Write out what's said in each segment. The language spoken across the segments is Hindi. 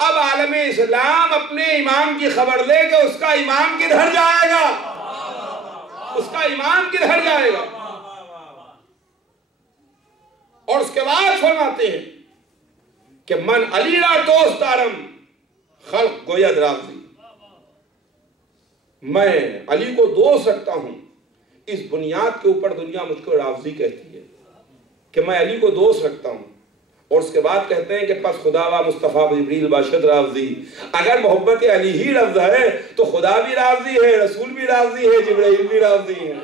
अब आलम इस्लाम अपने इमाम की खबर ले कि उसका इमाम किधर जाएगा, उसका इमाम किधर जाएगा। और उसके बाद फरमाते हैं कि मन अलीला दोस्त दारम खल्क गोयद राजी, मैं अली को दोस्त रखता हूं, इस बुनियाद के ऊपर दुनिया मुझको राजी कहती है कि मैं अली को दोस्त रखता हूं। और उसके बाद कहते हैं कि पस खुदा व मुस्तफ़ा जिब्रील बाशद राजी, अगर मोहब्बत अली ही लफ्ज़ है तो खुदा भी राजी है, रसूल भी राजी है, जिब्रील भी राजी है।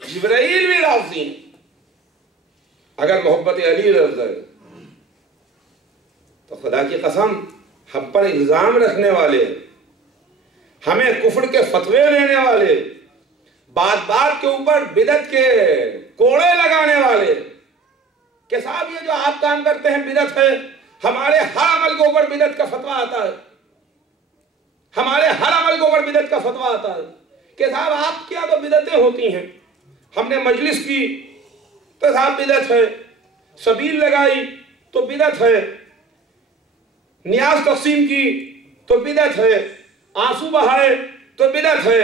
जिब्रील भी राजी है अगर मोहब्बत अली लफ्ज़ है। तो खुदा की कसम, हम पर इल्जाम रखने वाले, हमें कुफ्र के फतवे देने वाले, बात बात के ऊपर बिदत के कोड़े लगाने वाले कि साहब ये जो आप काम करते हैं बिदत है, हमारे हर अमल के ऊपर बिदत का फतवा आता है, हमारे हर अमल के ऊपर बिदत का फतवा आता है कि साहब आपके यहाँ तो बिदतें होती हैं, हमने मजलिस की तो साहब बिदत है, सबील लगाई तो बिदत है, नियाज तकसीम की तो बिदत है, आंसू बहाए तो बिदत है,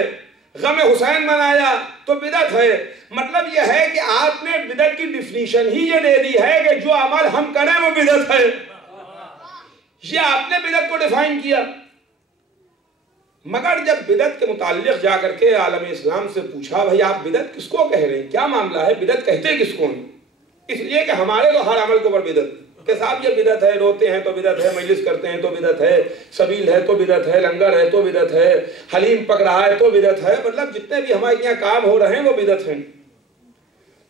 गम हुसैन मनाया तो बिदत है। मतलब यह है कि आपने बिदत की डिफिनीशन ही ये दे दी है कि जो अमल हम करें वो बिदत है, ये आपने बिदत को डिफाइन किया। मगर जब बिदत के मुताल्लिक जाकर के आलम इस्लाम से पूछा, भाई आप बिदत किसको कह रहे हैं, क्या मामला है, बिदत कहते किसको हैं? इसलिए कि हमारे तो हर अमल के ऊपर बिदत के साहब ये बिदत है, रोते हैं तो बिदत है, मजलिस करते हैं तो बिदत है, सबील है तो बिदत है, लंगर है तो बिदत है, हलीम पक रहा है तो बिदत है, मतलब जितने भी हमारे यहाँ काम हो रहे हैं वो बिदत हैं।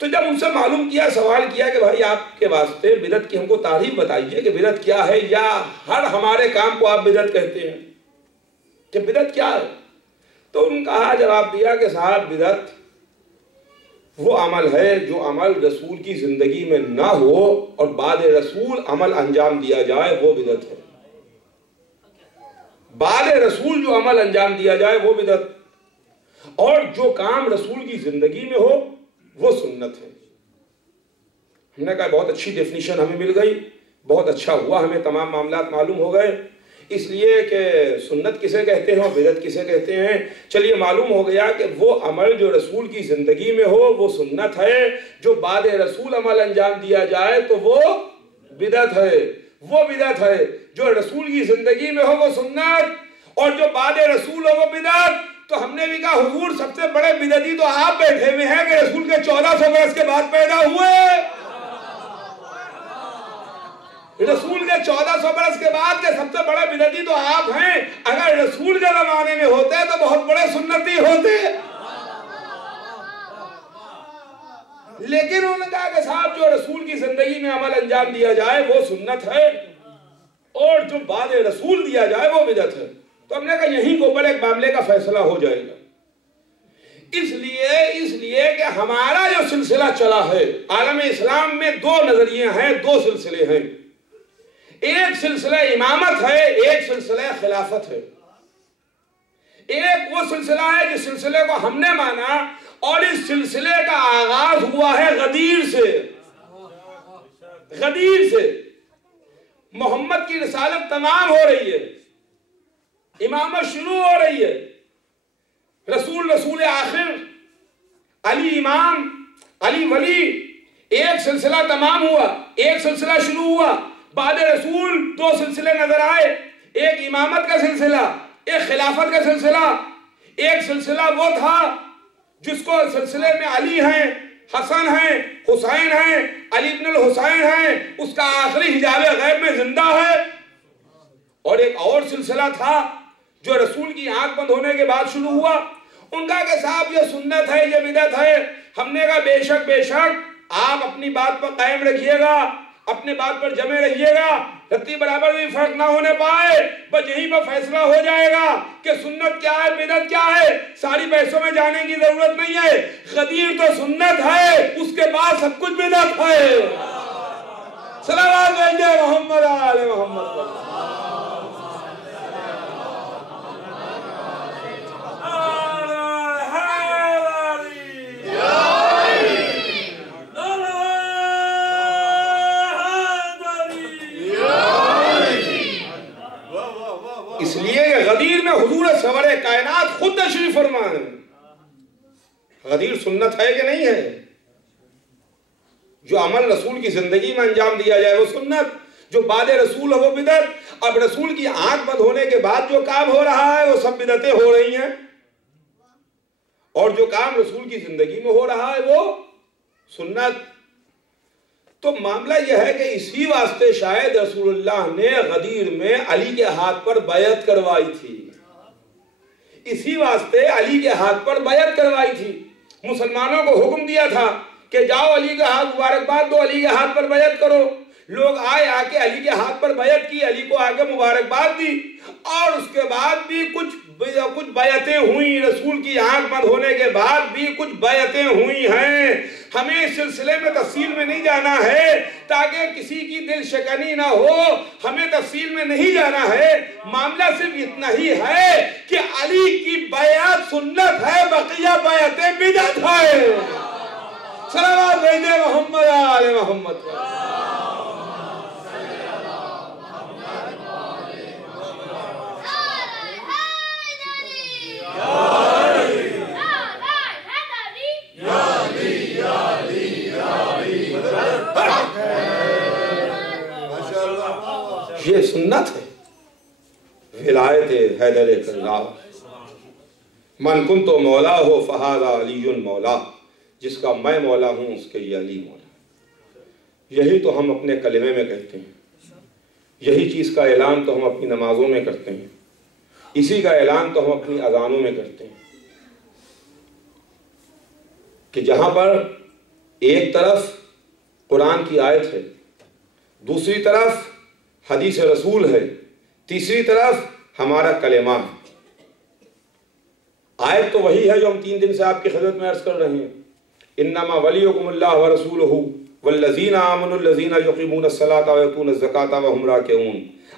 तो जब उनसे मालूम किया, सवाल किया कि भाई आपके वास्ते बिदत की हमको तारीफ बताइए कि बिदत क्या है, या हर हमारे काम को आप बिदत कहते हैं कि बिदत क्या है? तो उनका जवाब दिया कि साहब बिदत वो अमल है जो अमल रसूल की जिंदगी में ना हो और बाद रसूल अमल अंजाम दिया जाए, वो बिदत है। बाद रसूल जो अमल अंजाम दिया जाए वो बिदत, और जो काम रसूल की जिंदगी में हो वो सुन्नत है। हमने कहा बहुत अच्छी डेफिनेशन हमें मिल गई, बहुत अच्छा हुआ, हमें तमाम मामलात मालूम हो गए। इसलिए कि सुन्नत किसे कहते हैं और बिदत किसे कहते हैं, चलिए मालूम हो गया कि वो अमल जो रसूल की ज़िंदगी में हो वो सुन्नत है, जो बाद रसूल अमल अंजाम दिया जाए तो वो बिदत है। वो बिदत है जो रसूल की ज़िंदगी में हो वो सुन्नत, और जो बाद रसूल हो वो बिदत। तो हमने भी कहा हुजूर सबसे बड़े बिदती तो आप बैठे हुए हैं कि रसूल के 1400 बरस के बाद पैदा हुए, रसूल के 1400 बरस के बाद के सबसे बड़े बिदती तो आप हैं। अगर रसूल के जमाने में होते तो बहुत बड़े सुन्नती होते। लेकिन उन्होंने कहा कि साहब जो रसूल की जिंदगी में अमल अंजाम दिया जाए वो सुन्नत है, और जो बाद रसूल दिया जाए वो बिदत है। तो हमने कहा यहीं के ऊपर एक मामले का फैसला हो जाएगा। इसलिए कि हमारा जो सिलसिला चला है आलम इस्लाम में, दो नजरिए हैं, दो सिलसिले हैं। एक सिलसिला इमामत है, एक सिलसिला खिलाफत है। एक वो सिलसिला है जिस सिलसिले को हमने माना, और इस सिलसिले का आगाज हुआ है गदीर से। गदीर से मोहम्मद की रिसालत तमाम हो रही है, इमामत शुरू हो रही है, रसूल आखिर, अली इमाम, अली वली, एक सिलसिला तमाम हुआ, एक सिलसिला शुरू हुआ। बाद रसूल दो सिलसिले नजर आए, एक इमामत का सिलसिला, एक खिलाफत का सिलसिला। एक सिलसिला वो था जिसको सिलसिले में अली हैं, हसन हैं, हुसैन हैं, अली इब्न हुसैन हैं, उसका आखिरी हिजाबे गैब में जिंदा है। और एक और सिलसिला था जो रसूल की आंख बंद होने के बाद शुरू हुआ। उनका के साहब ये सुन्नत है, ये बिदअत है। हमने कहा बेशक बेशक आप अपनी बात पर कायम रखिएगा, अपने बात पर जमे रहिएगा, रत्ती बराबर भी फर्क ना होने पाए, बस यहीं पर फैसला हो जाएगा कि सुन्नत क्या है, बिदअत क्या है। सारी पैसों में जाने की जरूरत नहीं है। गदीर तो सुन्नत है, उसके बाद सब कुछ बिदअत है। सल्लल्लाहु अलैहि मोहम्मद आले मोहम्मद। सुन्नत है कि नहीं है? जो अमल रसूल की जिंदगी में अंजाम दिया जाए वो सुन्नत, जो बाद रसूल है वो बिदत। अब रसूल की आंख बंद होने के बाद जो काम हो रहा है वो सब बिदतें हो रही हैं, और जो काम रसूल की जिंदगी में हो रहा है वो सुन्नत। तो मामला यह है कि इसी वास्ते शायद रसूलुल्लाह ने गदीर में अली के हाथ पर बैअत करवाई थी, इसी वास्ते अली के हाथ पर बैअत करवाई थी। मुसलमानों को हुक्म दिया था कि जाओ अली का हाथ मुबारकबाद दो, अली के हाथ पर बैअत करो। लोग आए, आके अली के हाथ पर बैअत की, अली को आके मुबारकबाद दी, और उसके बाद भी कुछ बैअतें हुई। रसूल की आंख बंद होने के बाद भी कुछ बैअतें हुई हैं। हमें इस सिलसिले में तफसील में नहीं जाना है ताकि किसी की दिल शिकनी ना हो, हमें तफसील में नहीं जाना है। मामला सिर्फ इतना ही है कि अली की बैअत सुन्नत है, बकिया बैअतें बिदअत है। सलावत भेजे मोहम्मद आले मोहम्मद। ये सुन्नत है विलायत हैदर कल्ला। मन कुन तो मौला हो फहादा अलीयुन मौला, जिसका मैं मौला हूं उसके लिए अली मौला। यही तो हम अपने कलिमे में कहते हैं, यही चीज़ का ऐलान तो हम अपनी नमाजों में करते हैं, इसी का ऐलान तो हम अपनी अजानों में करते हैं कि जहां पर एक तरफ कुरान की आयत है, दूसरी तरफ हदीस रसूल है, तीसरी तरफ हमारा कलेमा है। आयत तो वही है जो हम 3 दिन से आपकी खिदमत में अर्ज कर रहे हैं, इन्नमा वलियुकुमुल्लाह व रसूलुहु वल्लज़ीना आमनुल्लज़ीना युक़ीमूनस्सलाता व युतूनज़्ज़काता व हुम राकिऊन।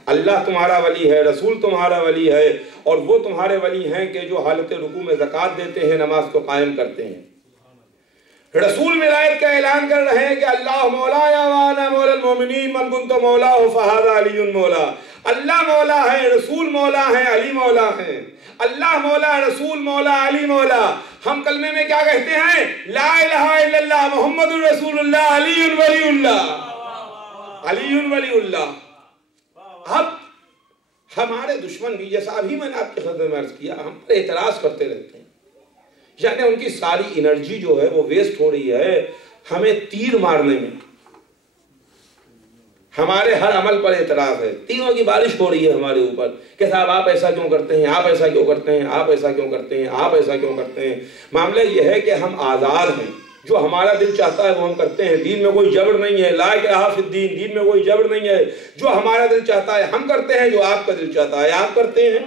अल्लाह तुम्हारा वली है, रसूल तुम्हारा वली है, और वो तुम्हारे वली हैं कि जो हालत रुकू में ज़कात देते हैं, नमाज को कायम करते हैं। रसूल विलायत का ऐलान कर रहे हैं कि अल्लाह मौला या वाना मौलल मोमिनीन मन कुंतु मौला हो फहादा अलीयुन मौला। अल्लाह मौला है, रसूल मौला है, अली मौला है। अल्लाह मौला, रसूल मौला, अली मौला। हम कलमे में क्या कहते हैं? ला इलाहा इल्लल्लाह मुहम्मदुर रसूलुल्लाह अलीयुन वलीउल्लाह, अलीयुन वलीउल्लाह। अब हमारे दुश्मन भी, जैसा अभी मैंने आपके खिदमत में अर्ज किया, हम पर एतराज करते रहते हैं, यानी उनकी सारी एनर्जी जो है वो वेस्ट हो रही है हमें तीर मारने में। हमारे हर अमल पर एतराज है, तीरों की बारिश हो रही है हमारे ऊपर कि साहब आप ऐसा क्यों करते हैं, आप ऐसा क्यों करते हैं, आप ऐसा क्यों करते हैं, आप ऐसा क्यों करते हैं। मामला यह है कि हम आज़ाद हैं, जो हमारा दिल चाहता है वो हम करते हैं, दीन में कोई जबर नहीं है, ला इकराहा फिद्दीन, दीन में कोई जबर नहीं है। जो हमारा दिल चाहता है हम करते हैं, जो आपका दिल चाहता है आप करते हैं,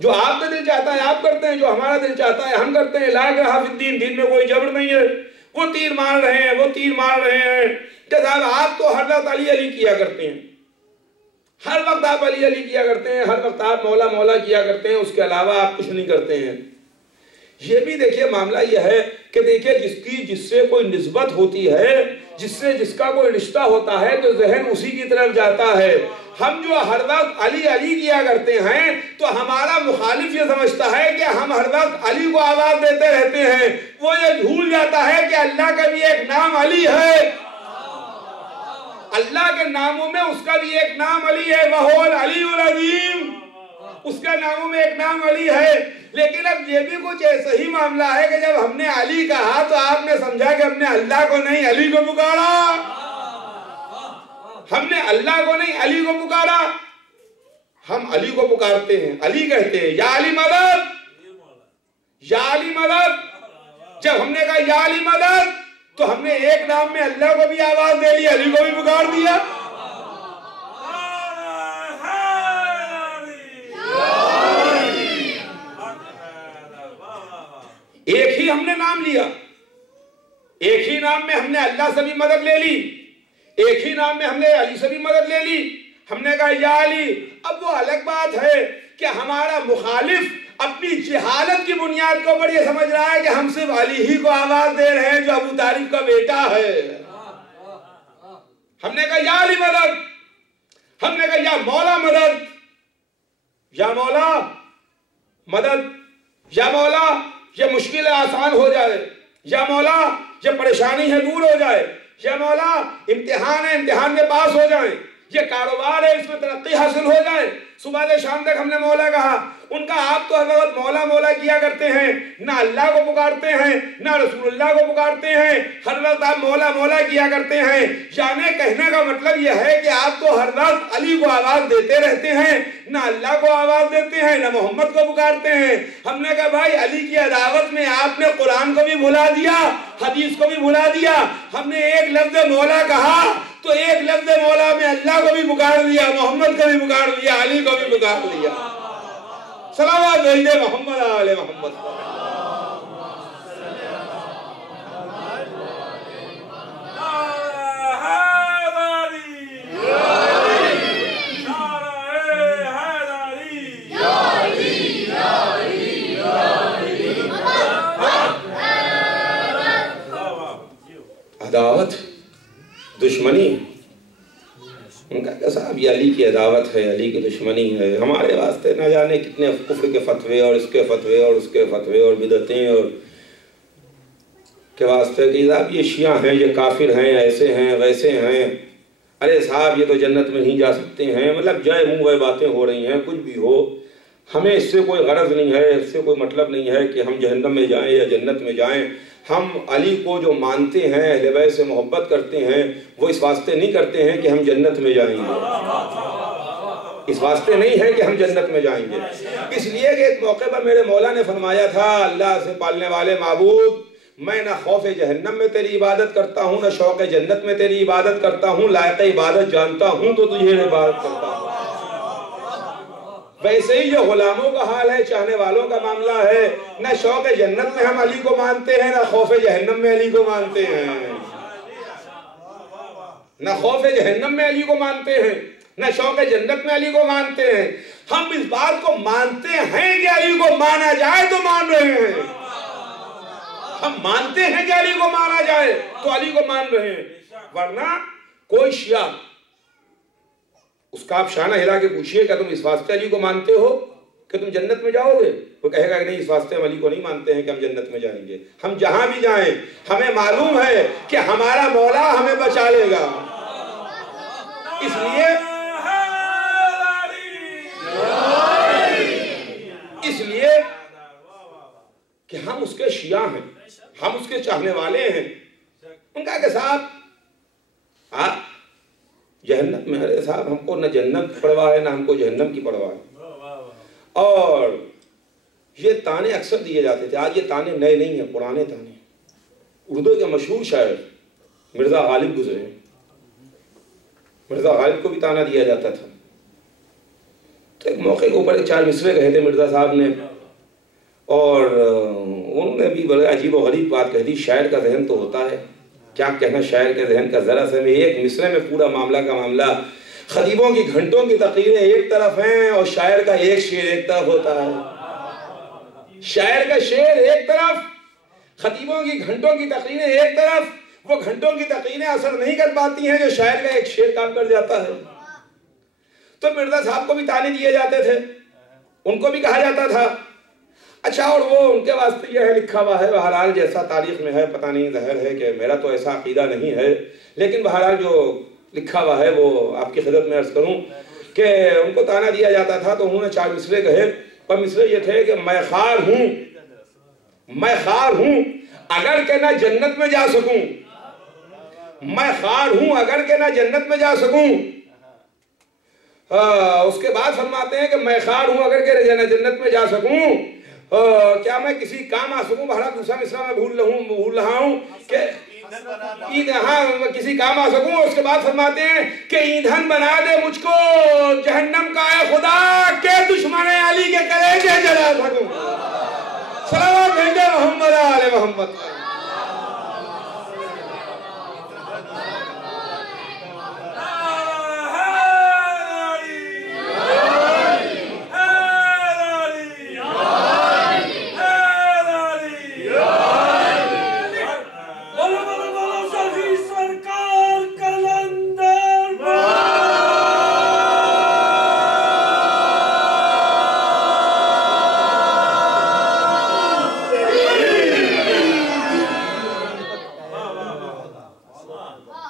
जो आपका दिल चाहता है आप करते हैं, जो हमारा दिल चाहता है हम करते हैं। ला इकराहा फिद्दीन, दीन में कोई जबर नहीं है। वो तीर मार रहे हैं, वो तीर मार रहे हैं कि साहब आप तो हर वक्त अली अली किया करते हैं, हर वक्त आप अली अली किया करते हैं, हर वक्त आप मौला मौला किया करते हैं, उसके अलावा आप कुछ नहीं करते हैं। ये भी देखिए मामला यह है कि देखिए जिसकी जिससे कोई निस्बत होती है, जिससे जिसका कोई रिश्ता होता है तो जहन उसी की तरफ जाता है। हम जो हर वक्त अली अली किया करते हैं तो हमारा मुखालिफ ये समझता है कि हम हर वक्त अली को आवाज देते रहते हैं। वो ये भूल जाता है कि अल्लाह का भी एक नाम अली है, अल्लाह के नामों में उसका भी एक नाम अली है, वहुवल अलीयुल अज़ीम, उसका नामों में एक नाम अली है। लेकिन अब ये भी कुछ ऐसा ही मामला है कि जब हमने अली कहा तो आपने समझा कि हमने अल्लाह को नहीं अली को पुकारा, हमने अल्लाह को नहीं अली को पुकारा। हम अली को पुकारते हैं, अली कहते हैं या अली मदद, या अली मदद। जब हमने कहा या अली मदद तो हमने एक नाम में अल्लाह को भी आवाज दे ली, अली को भी पुकार दिया। एक ही हमने नाम लिया, एक ही नाम में हमने अल्लाह से भी मदद ले ली, एक ही नाम में हमने अली से भी मदद ले ली। हमने कहा या अली। अब वो अलग बात है कि हमारा मुखालिफ अपनी जिहालत की बुनियाद के ऊपर ये समझ रहा है कि हम सिर्फ अली ही को आवाज दे रहे हैं जो अबू तालिब का बेटा है। हमने कहा या अली मदद, हमने कहा या मौला मदद, या मौला मदद, या मौला ये मुश्किल आसान हो जाए, या मौला ये परेशानी है दूर हो जाए, या मौला इम्तिहान है इम्तिहान में पास हो जाए, ये कारोबार है इसमें तरक्की हासिल हो जाए। सुबह से शाम तक हमने मौला कहा, उनका आप तो हर वक्त मौला मौला किया करते हैं, ना अल्लाह को पुकारते हैं ना रसूलुल्लाह को पुकारते हैं, हर वक्त आप मौला मौला किया करते हैं। यानी कहने का मतलब यह है कि आप तो हर वक्त अली को आवाज देते रहते हैं, ना अल्लाह को आवाज देते हैं ना मोहम्मद को पुकारते हैं। हमने कहा भाई अली की अदावत में आपने कुरान को भी भुला दिया, हदीस को भी भुला दिया। हमने एक लफ्ज मौला कहा तो एक लफ्ज मौला में अल्लाह को भी पुकार दिया, मोहम्मद को भी पुकार दिया, अली को भी पुकार दिया। सलावत भेजे मोहम्मद आले मोहम्मद। अदावत दुश्मनी, उनका कहा साहब ये अली की अदावत है, अली की दुश्मनी है। हमारे वास्ते न जाने कितने कुफ्र के फतवे और इसके फतवे और उसके फतवे और बिदतें और के वास्ते कि साहब ये शिया हैं, ये काफिर हैं, ऐसे हैं वैसे हैं। अरे साहब ये तो जन्नत में नहीं जा सकते हैं। मतलब जय मुँह वह बातें हो रही हैं, कुछ भी हो, हमें इससे कोई गरज नहीं है, इससे कोई मतलब नहीं है कि हम जहन्नम में जाएं या जन्नत में जाएं। हम अली को जो मानते हैं, अहले बैत से मोहब्बत करते हैं, वो इस वास्ते नहीं करते हैं कि हम जन्नत में जाएंगे, इस वास्ते नहीं है कि हम जन्नत में जाएंगे। इसलिए कि एक मौके पर मेरे मौला ने फरमाया था, अल्लाह से पालने वाले माबूद, मैं ना खौफ जहन्नम में तेरी इबादत करता हूँ, ना शौक जन्नत में तेरी इबादत करता हूँ। लायक इबादत जानता हूँ तो तुझे इबादत करता हूँ। वैसे ही जो गुलामों का हाल है, चाहने वालों का मामला है, ना शौक जन्नत में हम अली को मानते हैं, ना खौफ जहन्नम में अली को मानते हैं। ना खौफ जहन्नम में अली को मानते हैं, ना शौक जन्नत में अली को मानते हैं। हम इस बात को मानते हैं कि अली को माना जाए तो मान रहे हैं, हम मानते हैं कि अली को माना जाए तो अली को मान रहे हैं। वरना कोई शिया, उसका आप शाना हिला के पूछिए क्या तुम इस वास्ते अली को मानते हो कि तुम जन्नत में जाओगे? वो कहेगा कि नहीं, इस वास्ते हम अली को नहीं मानते हैं कि हम जन्नत में जाएंगे। हम जहां भी जाएं हमें मालूम है कि हमारा मौला हमें बचा लेगा। इसलिए कि हम उसके शिया हैं, हम उसके चाहने वाले हैं। उनका के साहब आप जहन्नम में, अरे साहब हमको न जन्नत की परवाह है ना हमको जहन्नम की परवाह है। और ये ताने अक्सर दिए जाते थे, आज ये ताने नए नहीं हैं, पुराने ताने। उर्दू के मशहूर शायर मिर्जा गालिब गुजरे हैं, मिर्जा गालिब को भी ताना दिया जाता था। तो एक मौके के ऊपर 4 मिसरे कहे थे मिर्जा साहब ने, और उन्होंने भी बड़े अजीब और गरीब बात कह दी। शायर का जहन तो होता है, क्या कहना शायर के जहन का, जरा से में एक मिसरे में पूरा मामला का मामला। खतीबों की घंटों की तकरीरें एक तरफ हैं और शायर का एक शेर एक तरफ होता है। शायर का शेर एक तरफ, खतीबों की घंटों की तकरीरें एक तरफ। वो घंटों की तकरीरें असर नहीं कर पाती हैं जो शायर का एक शेर काम कर जाता है। तो मिर्जा साहब को भी ताने दिए जाते थे, उनको भी कहा जाता था। अच्छा, और वो उनके वास्ते यह है लिखा हुआ है, बहरहाल जैसा तारीख में है, पता नहीं, ज़ाहिर है कि मेरा तो ऐसा अकीदा नहीं है, लेकिन बहरहाल जो लिखा हुआ है वो आपकी खिदमत में अर्ज करूं कि उनको ताना दिया जाता था। तो उन्होंने 4 मिसरे कहे, पर मिसरे ये थे कि मैं खार हूं, मैं खार हूं अगर के ना जन्नत में जा सकूं, मैं खार हूं अगर के ना जन्नत में जा सकूं। उसके बाद फरमाते हैं कि मैं खार हूं अगर के जन्नत में जा सकूं, क्या मैं किसी काम आ सकूं। बहरा दूसरा मिसरा मैं भूल रहा हूं कि हाँ किसी काम आ सकूं। उसके बाद फरमाते हैं कि ईंधन बना दे मुझको जहन्नम का है खुदा के दुश्मन अली के कलेजे जला सकूं। सलावत भेजे मोहम्मद आले मोहम्मद।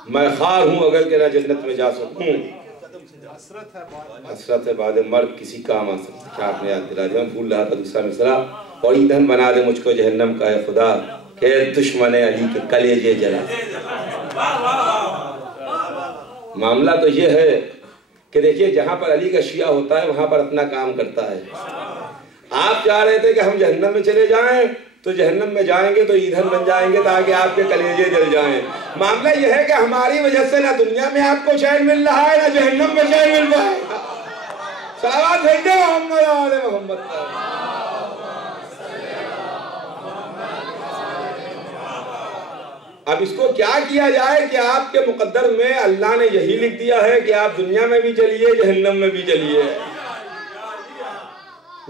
मैं खार हूँ अगर के ना जन्नत में जा सकूँ, हसरत है बाद मर्द किसी काम आ सकती। क्या आपने याद दिला दिया, भूल रहा था दूसरा मिसरा। और ईंधन बना दे मुझको जहन्नम का है खुदा, के दुश्मन अली के कलेजे जला। मामला तो ये है कि देखिए जहां पर अली का शिया होता है वहां पर अपना काम करता है। आप चाह रहे थे कि हम जहन्नम में चले जाएं, तो जहन्नम में जाएंगे तो ईंधन बन जाएंगे ताकि आपके कलेजे जल जाएं। मामला यह है कि हमारी वजह से ना दुनिया में आपको चैन मिल रहा है ना जहन्नम में चैन मिल पाएगा। सलावत भेजो मोहम्मद आले मोहम्मद। अब इसको क्या किया जाए कि आपके मुकद्दर में अल्लाह ने यही लिख दिया है कि आप दुनिया में भी चलिए जहन्नम में भी चलिए,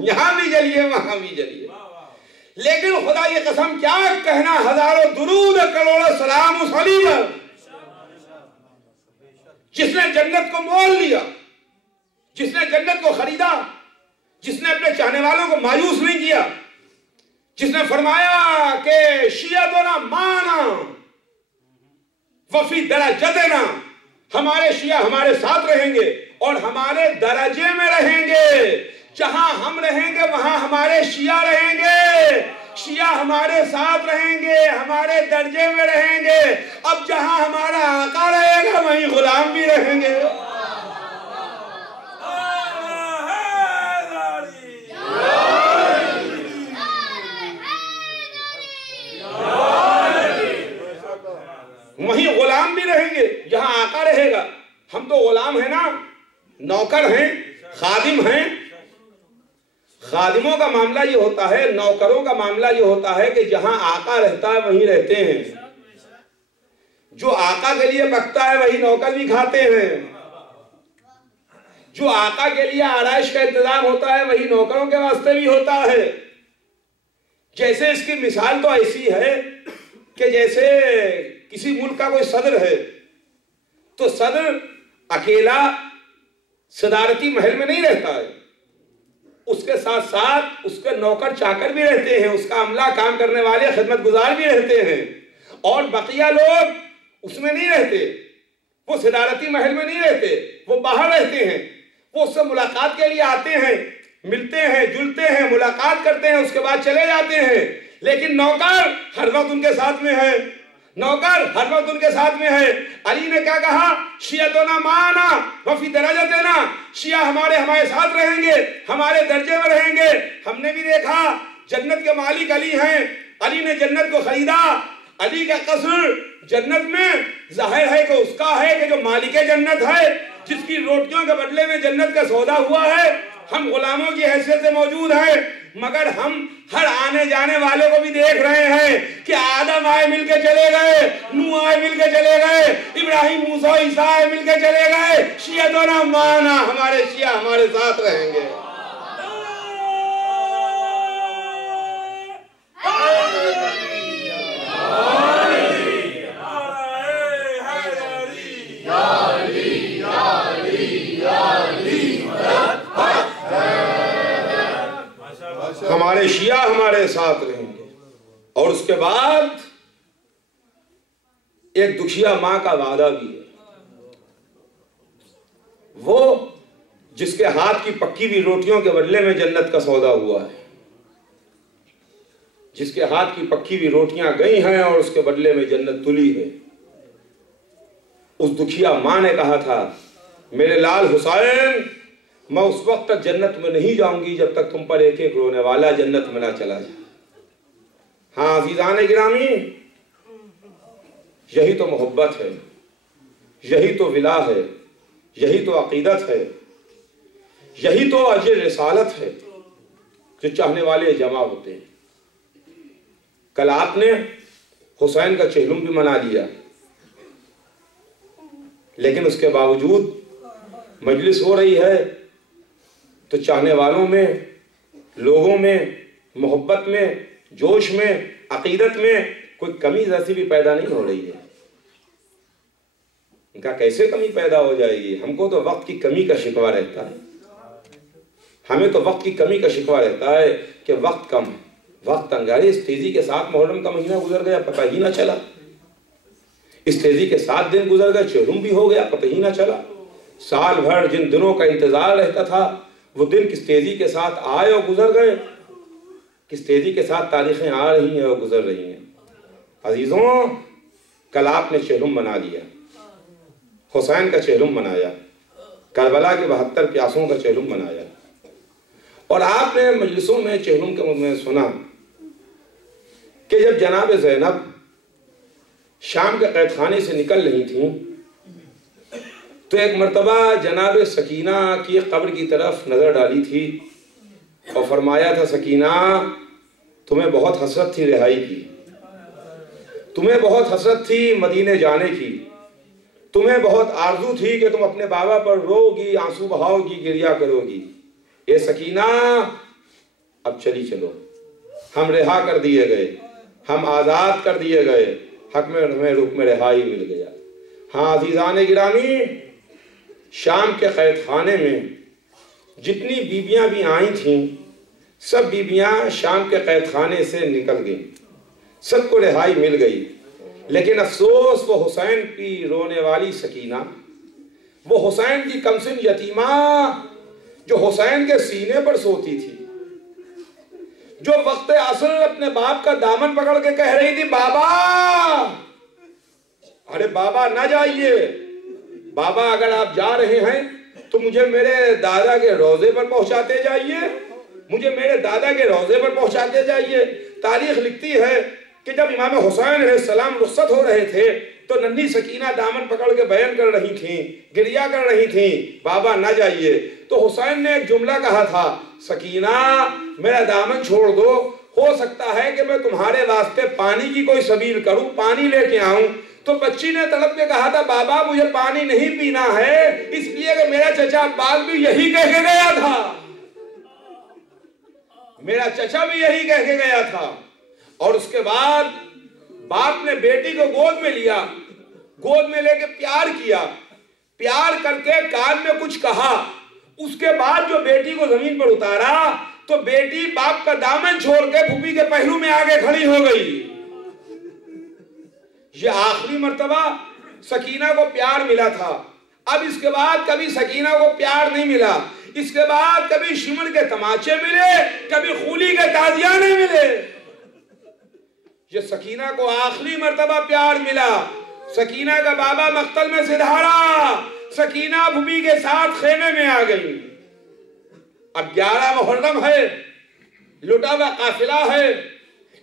यहां भी चलिए वहां भी चलिए। लेकिन खुदा ये कसम क्या कहना, हजारों दुरूद करोड़ों सलाम उस अली पर जिसने जन्नत को मोल लिया, जिसने जन्नत को खरीदा, जिसने अपने चाहने वालों को मायूस नहीं किया, जिसने फरमाया कि शियतुना माना वफी दरजतना, हमारे शिया हमारे साथ रहेंगे और हमारे दरजे में रहेंगे। जहां हम रहेंगे वहां हमारे शिया रहेंगे, शिया हमारे साथ रहेंगे, हमारे दर्जे में रहेंगे। अब जहां हमारा आका रहेगा वहीं गुलाम भी रहेंगे। वहीं गुलाम भी रहेंगे जहां आका रहेगा। हम तो गुलाम है ना, नौकर हैं, खादिम हैं। खादिमों का मामला ये होता है, नौकरों का मामला ये होता है कि जहां आका रहता है वहीं रहते हैं। जो आका के लिए पकता है वही नौकर भी खाते हैं। जो आका के लिए आराइश का इंतजाम होता है वही नौकरों के वास्ते भी होता है। जैसे इसकी मिसाल तो ऐसी है कि जैसे किसी मुल्क का कोई सदर है तो सदर अकेला सदारती महल में नहीं रहता है, उसके साथ साथ उसके नौकर चाकर भी रहते हैं, उसका अमला काम करने वाले खिदमत गुजार भी रहते हैं। और बकिया लोग उसमें नहीं रहते, वो सदारती महल में नहीं रहते, वो बाहर रहते हैं। वो उससे मुलाकात के लिए आते हैं, मिलते हैं, जुलते हैं, मुलाकात करते हैं, उसके बाद चले जाते हैं। लेकिन नौकर हर वक्त उनके साथ में है, नौकर हर वक्त उनके साथ में है। अली ने क्या कहा, शियतुना माना वफी दरजतना, शिया हमारे साथ रहेंगे, हमारे दर्जे में रहेंगे। हमने भी देखा जन्नत के मालिक अली हैं, अली ने जन्नत को खरीदा। अली का कसर जन्नत में जाहिर है कि उसका है कि जो मालिक जन्नत है, जिसकी रोटियों के बदले में जन्नत का सौदा हुआ है। हम गुलामों की हैसियत से मौजूद हैं, मगर हम हर आने जाने वाले को भी देख रहे हैं कि आदम आए मिलके चले गए, नूह आए मिलके चले गए, इब्राहिम मूसा ईसा आए मिलके चले गए। शियतुना माना, हमारे शिया हमारे साथ रहेंगे। हमारे शिया हमारे साथ रहेंगे। और उसके बाद एक दुखिया मां का वादा भी है, वो जिसके हाथ की पक्की हुई रोटियों के बदले में जन्नत का सौदा हुआ है, जिसके हाथ की पक्की हुई रोटियां गई हैं और उसके बदले में जन्नत तुली है। उस दुखिया मां ने कहा था, मेरे लाल हुसैन, मैं उस वक्त तक जन्नत में नहीं जाऊंगी जब तक तुम पर एक एक रोने वाला जन्नत में ना चला जाए। हाँ अज़ीज़ान गिरामी, यही तो मोहब्बत है, यही तो विला है, यही तो अकीदत है, यही तो अजर रिसालत है, जो चाहने वाले जमा होते हैं। कल आपने हुसैन का चेहलुम भी मना लिया, लेकिन उसके बावजूद मजलिस हो रही है तो चाहने वालों में, लोगों में, मोहब्बत में, जोश में, अकीदत में कोई कमी जैसी भी पैदा नहीं हो रही है। इनका कैसे कमी पैदा हो जाएगी? हमको तो वक्त की कमी का शिकवा रहता है, हमें तो वक्त की कमी का शिकवा रहता है कि वक्त कम है, वक्त अंगारे। इस तेजी के साथ मुहर्रम का महीना गुजर गया, पता ही ना चला। इस तेजी के 7 दिन गुजर गए, चेहलुम भी हो गया, पता ही ना चला। साल भर जिन दिनों का इंतजार रहता था वो दिन किस तेजी के साथ आए और गुजर गए, किस तेजी के साथ तारीखें आ रही हैं और गुजर रही हैं। अजीजों, कल आपने चेहलुम मना लिया, हुसैन का चेहलुम मनाया, करबला के 72 प्यासों का चेहलुम मनाया, और आपने मजलिसों में चेहलुम के में सुना कि जब जनाब ज़ैनब शाम के कैदखाने से निकल रही थी तो एक मर्तबा जनाब सकीना की कब्र की तरफ नज़र डाली थी और फरमाया था, सकीना तुम्हें बहुत हसरत थी रिहाई की, तुम्हें बहुत हसरत थी मदीने जाने की, तुम्हें बहुत आरजू थी कि तुम अपने बाबा पर रोगी, आंसू बहाओगी, गिरिया करोगी। ये सकीना अब चली चलो, हम रिहा कर दिए गए, हम आज़ाद कर दिए गए, हक में हमें रुक में रिहाई मिल गया। हाँ अज़ीज़ान गिरामी, शाम के कैदखाने में जितनी बीबियां भी आई थीं सब बीबियां शाम के कैदखाने से निकल गईं, सबको रिहाई मिल गई। लेकिन अफसोस वो हुसैन की रोने वाली सकीना, वो हुसैन की कमसिन यतीमा जो हुसैन के सीने पर सोती थी, जो वक्त असर अपने बाप का दामन पकड़ के कह रही थी, बाबा, अरे बाबा ना जाइए, बाबा अगर आप जा रहे हैं तो मुझे मेरे दादा के रोजे पर पहुंचाते जाइए, मुझे मेरे दादा के रोजे पर पहुंचाते जाइए। तारीख लिखती है कि जब इमाम हुसैन अलैहिस्सलाम रुखसत हो रहे थे तो नन्ही सकीना दामन पकड़ के बयान कर रही थी, गिरिया कर रही थी, बाबा ना जाइए। तो हुसैन ने एक जुमला कहा था, सकीना मेरा दामन छोड़ दो, हो सकता है कि मैं तुम्हारे वास्ते पानी की कोई सबील करूं, पानी लेके आऊं। तो बच्ची ने तड़प के कहा था, बाबा मुझे पानी नहीं पीना है, इसलिए कि मेरा चचा अब्बास भी यही कह के गया था, मेरा चचा भी यही कह के गया था। और उसके बाद बाप ने बेटी को गोद में लिया, गोद में लेके प्यार किया, प्यार करके कान में कुछ कहा, उसके बाद जो बेटी को जमीन पर उतारा तो बेटी बाप का दामन छोड़ के फूफी के पहलू में आगे खड़ी हो गई। ये आखिरी मर्तबा सकीना को प्यार मिला था। अब इसके बाद कभी सकीना को प्यार नहीं मिला, इसके बाद कभी शिमर के तमाचे मिले, कभी खूली के ताजियाने मिले। ये सकीना को आखिरी मर्तबा प्यार मिला। सकीना का बाबा मक्तल में सिधारा, सकीना भूमि के साथ खेमे में आ गई। अब 11 मुहर्रम है, लुटा हुआ काफिला है,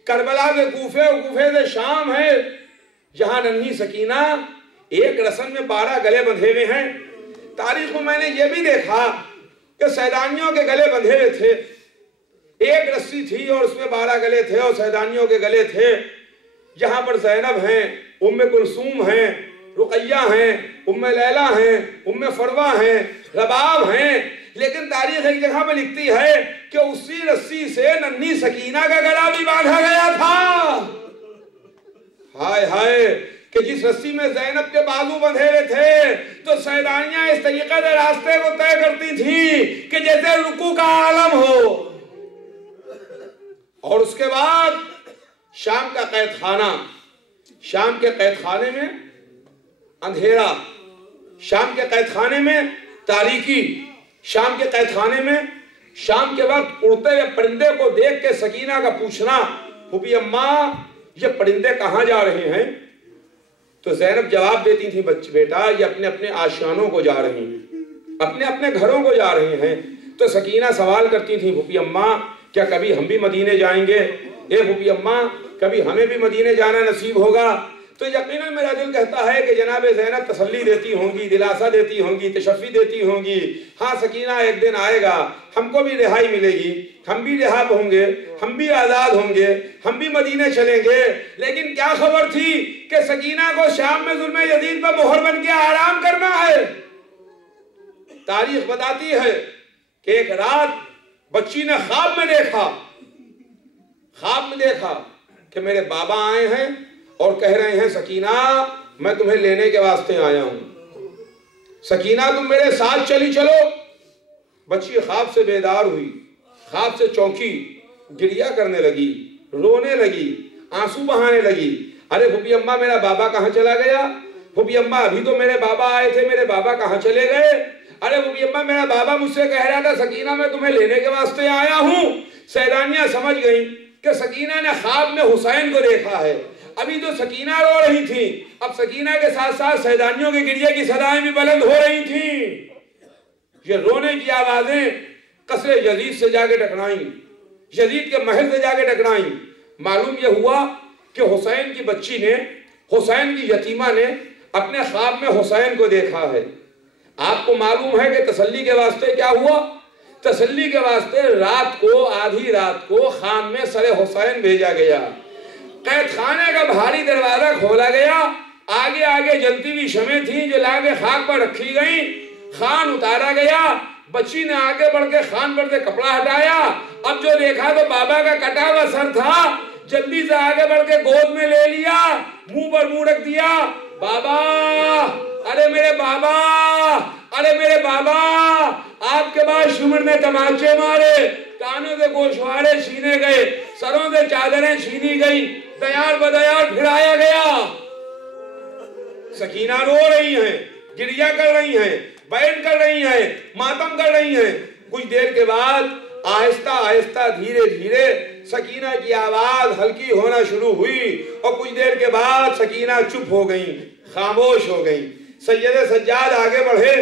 करबला के कूफे और कूफे से शाम है, जहां नन्ही सकीना एक रस्म में 12 गले बंधे हुए हैं। तारीख में मैंने यह भी देखा कि सैदानियों के गले बंधे हुए थे, एक रस्सी थी और उसमें 12 गले थे और सैदानियों के गले थे। यहाँ पर ज़ैनब हैं, उम्मे कुलसूम हैं, रुकैया हैं, उम्मे लैला हैं, उम्मे फरवा हैं, रबाब हैं। लेकिन तारीख एक जगह में लिखती है कि उसी रस्सी से नन्ही सकीना का गला भी बांधा गया था। हाय हाय, कि जिस रस्सी में ज़ैनब के बाजू बंधे हुए थे तो सैदानियां इस तरीके से रास्ते को तय करती थी कि जैसे रुकू का आलम हो। और उसके बाद शाम का कैदखाना, शाम के कैदखाने में अंधेरा, शाम के कैदखाने में तारीकी, शाम के कैदखाने में शाम के वक्त उड़ते हुए परिंदे को देख के सकीना का पूछना, फूफी अम्मा ये परिंदे कहाँ जा रहे हैं? तो ज़ैनब जवाब देती थी, बच्चे बेटा ये अपने अपने आशियानों को जा रही हैं, अपने अपने घरों को जा रहे हैं। तो सकीना सवाल करती थी, फूफी अम्मा क्या कभी हम भी मदीने जाएंगे? ए फूफी अम्मा कभी हमें भी मदीने जाना नसीब होगा? तो यकीनन मेरा दिल कहता है कि जनाब ज़ैनब तसल्ली देती होंगी, दिलासा देती होंगी, तशफ़ी देती होंगी। हाँ सकीना एक दिन आएगा, हमको भी रिहाई मिलेगी, हम भी रिहा होंगे, हम भी आज़ाद होंगे, हम भी मदीने चलेंगे। लेकिन क्या खबर थी कि सकीना को शाम में जुल्म यजीद पर मोहर बन के आराम करना है। तारीख बताती है कि एक रात बच्ची ने ख्वाब में देखा कि मेरे बाबा आए हैं और कह रहे हैं सकीना मैं तुम्हें लेने के वास्ते आया हूं, सकीना तुम मेरे साथ चली चलो। बच्ची ख्वाब से बेदार हुई, ख्वाब से चौंकी, गिरिया करने लगी, रोने लगी, आंसू बहाने लगी। अरे फूफी अम्मा मेरा बाबा कहाँ चला गया? फूफी अम्मा अभी तो मेरे बाबा आए थे, मेरे बाबा कहाँ चले गए? अरे फूफी अम्मा मेरा बाबा मुझसे कह रहा था सकीना मैं तुम्हें लेने के वास्ते आया हूँ। सैदानिया समझ गई कि सकीना ने ख्वाब में हुसैन को देखा है। अभी तो सकीना रो रही थी, अब सकीना के साथ साथ सैदानियों के गिरिए की सदाएं भी बुलंद हो रही थी। ये रोने की आवाजें कसरे यजीद से जाके टकराई, यजीद के महल से जाके टकराई। मालूम यह हुआ कि हुसैन की बच्ची ने, हुसैन की यतीमा ने अपने ख्वाब में हुसैन को देखा है। आपको मालूम है कि तसल्ली के वास्ते क्या हुआ? तसल्ली के वास्ते रात को, आधी रात को खान में सरे हुसैन भेजा गया। कैद खाने का भारी दरवाजा खोला गया, आगे आगे जलती हुई शमें थी जो लाके खाक पर रखी गई। खान उतारा गया, बच्ची ने आगे बढ़ के खान पर से कपड़ा हटाया। अब जो देखा तो बाबा का कटा हुआ सर था। जल्दी से आगे बढ़ के गोद में ले लिया, मुंह पर मुंह रख दिया। बाबा, अरे मेरे बाबा, अरे मेरे बाबा। आपके बाद शुमर ने तमाचे मारे, कानों से गोशवारे छीने गए, सरों से चादरें छीनी गई, तैयार बदयार फिराया गया। सकीना रो रही हैं, गिरिया कर रही हैं, बैन कर रही हैं, मातम कर रही हैं। कुछ देर के बाद आहिस्ता आहिस्ता धीरे धीरे सकीना की आवाज हल्की होना शुरू हुई और कुछ देर के बाद सकीना चुप हो गई, खामोश हो गई। सैयद सज्जाद आगे बढ़े,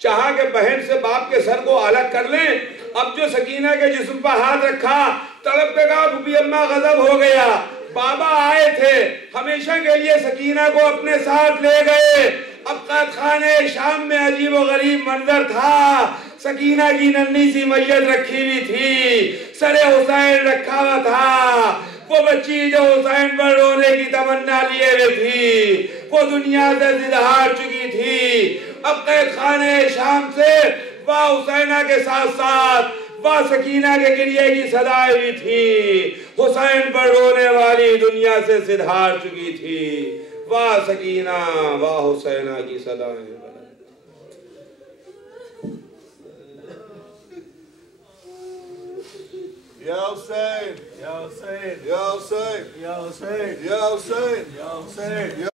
चाहा कि बहन से बाप के सर को अलग कर लें। अब जो सकीना के जिस्म पर हाथ रखा, तड़प के कहा फूफी अम्मा गजब हो गया, बाबा आए थे, हमेशा के लिए सकीना को अपने साथ ले गए। अब कैद खाने शाम में अजीब व गरीब मंजर था। सकीना की नन्ही सी मैयत रखी हुई थी, सरे हुसैन रखा हुआ था। वो बच्ची जो हुसैन पर रोने की तमन्ना लिए हुए थी, वो दुनिया से जिद हार चुकी थी। अब कैद खाने शाम से वह हुसैना के साथ साथ वह सकीना के गिरिए की सदाएं भी थी। हुसैन पर रोने वाली दुनिया से जिद हार चुकी थी। वाह सकीना, वाह हुसैना की सदाएं। Ya Hussein, Ya Hussein, Ya Hussein, Ya Hussein, Ya Hussein, Ya Hussein.